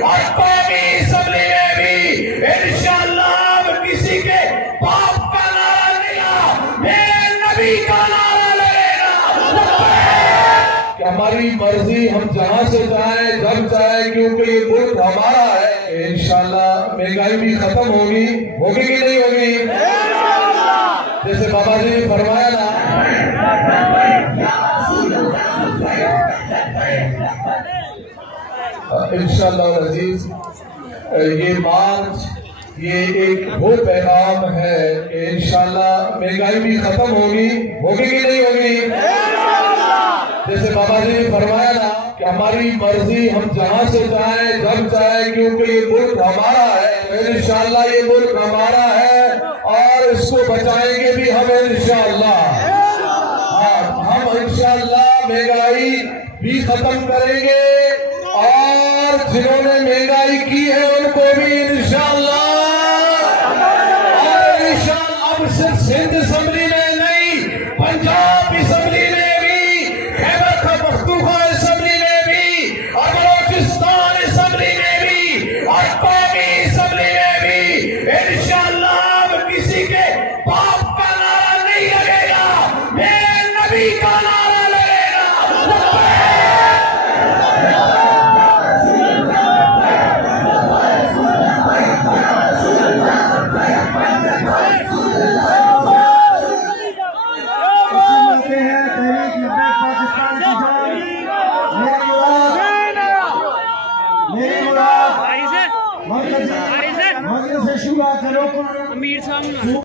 اور قومی اسمبلی میں بھی انشاءاللہ اب کسی کے باپ کا نعرہ نہیں گا، میرے نبی کا نعرہ لگے گا کہ ہماری مرضی ہم جہاں سے چاہیں جب چاہیں، کیونکہ یہ ملک ہمارا ہے۔ انشاءاللہ مہنگائی بھی ختم ہوگی کہ نہیں ہوگی؟ جیسے بابا جی نے فرمایا نا، انشاءاللہ العزیز یہ مارچ یہ ایک وہ پیغام ہے کہ انشاءاللہ مہنگائی بھی ختم ہوگی کہ نہیں ہوگی؟ جیسے بابا جی نے فرمایا نا کہ ہماری مرضی ہم جہاں سے چاہیں جب چاہیں، کیونکہ یہ ملک ہمارا ہے۔ انشاءاللہ یہ ملک ہمارا ہے اور اس کو بچائیں گے بھی ہم انشاءاللہ۔ ہم انشاءاللہ مہنگائی بھی ختم کریں گے اور جنہوں نے مہنگائی کی ہے ان کو بھی انشاءاللہ